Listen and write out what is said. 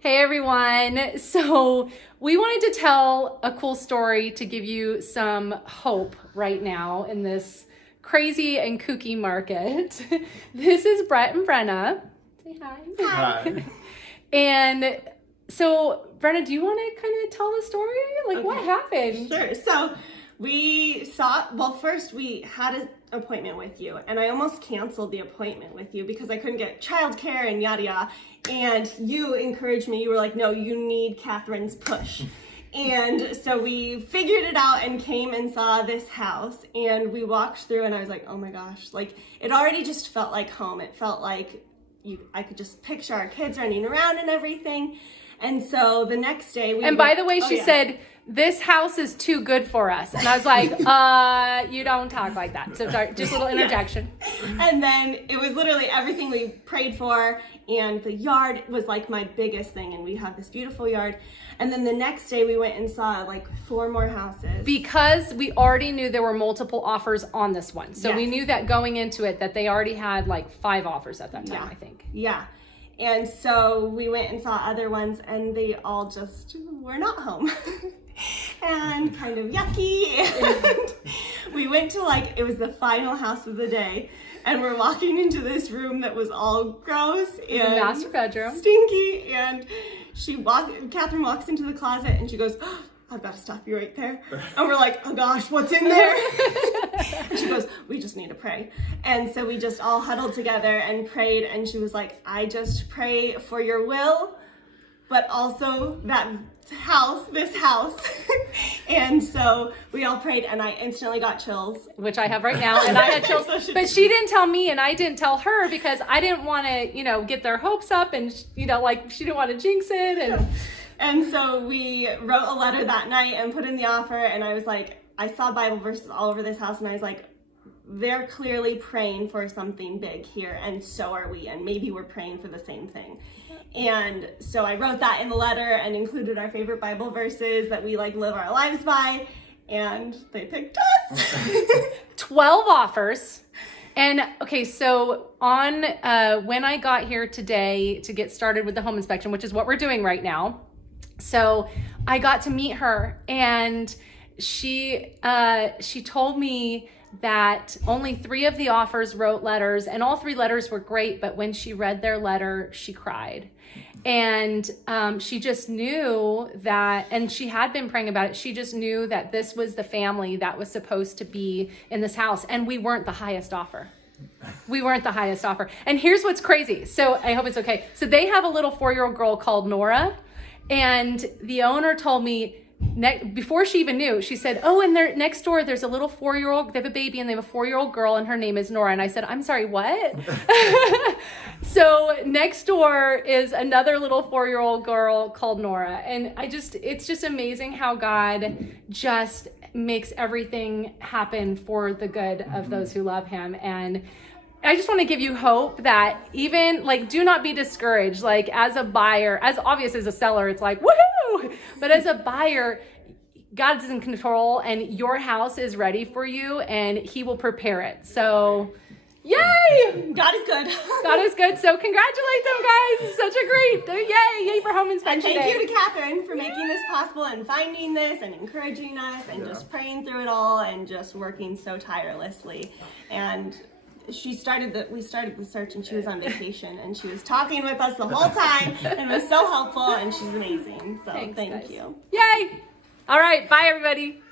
Hey everyone. So we wanted to tell a cool story to give you some hope right now in this crazy and kooky market. This is Brett and Brenna. Say hi. Hi. And so Brenna, do you want to kind of tell the story? Like what happened? Sure. So first we had an appointment with you, and I almost canceled the appointment with you because I couldn't get childcare and yada yada. And you encouraged me. You were like, no, you need Catherine's push. And so we figured it out and came and saw this house, and we walked through, and I was like, oh my gosh, like it already just felt like home. It felt like I could just picture our kids running around and everything. And so the next day by the way, she said, this house is too good for us. And I was like, you don't talk like that. So sorry, just a little interjection. Yeah. And then it was literally everything we prayed for. And the yard was like my biggest thing. And we have this beautiful yard. And then the next day we went and saw like 4 more houses. Because we already knew there were multiple offers on this one. So yes. We knew that going into it that they already had like 5 offers at that time, yeah. I think. Yeah. And so we went and saw other ones, and they all just were not home. And kind of yucky. And we went to it was the final house of the day, and we're walking into this room that was all gross and the master bedroom, stinky. And Catherine walks into the closet and she goes, oh, I've got to stop you right there. And we're like, oh gosh, what's in there? And she goes, we just need to pray. And so we just all huddled together and prayed. And she was like, I just pray for your will, but also this house. And so we all prayed, and I instantly got chills. Which I have right now, and I had chills. But she didn't tell me, and I didn't tell her, because I didn't want to, get their hopes up, and she didn't want to jinx it. And so we wrote a letter that night and put in the offer, and I was like, I saw Bible verses all over this house, and I was like, they're clearly praying for something big here, and so are we, and maybe we're praying for the same thing. And so I wrote that in the letter and included our favorite Bible verses that we live our lives by, and they picked us. 12 offers. And okay, so on when I got here today to get started with the home inspection, which is what we're doing right now, so I got to meet her, and she told me that only 3 of the offers wrote letters, and all 3 letters were great, but when she read their letter, she cried. And she just knew that, and she had been praying about it, she just knew that this was the family that was supposed to be in this house, and we weren't the highest offer. We weren't the highest offer. And here's what's crazy. So I hope it's okay. So they have a little 4-year-old girl called Nora, and the owner told me, before she even knew, she said, oh, and next door there's a little 4-year-old, they have a baby, and they have a 4-year-old girl, and her name is Nora. And I said, I'm sorry, what? So next door is another little 4-year-old girl called Nora. And it's just amazing how God just makes everything happen for the good of those who love him. And I just want to give you hope that even do not be discouraged. As a buyer, as obvious as a seller, it's like, woohoo! But as a buyer, God's in control, and your house is ready for you, and he will prepare it. So, yay! God is good. God is good. So congratulate them, guys. It's such a great, yay for home inspection day. And thank day. you to Catherine for making this possible and finding this and encouraging us and just praying through it all and just working so tirelessly. And we started the search, and she was on vacation, and she was talking with us the whole time, and it was so helpful, and she's amazing. So thank you. Yay! All right, bye everybody.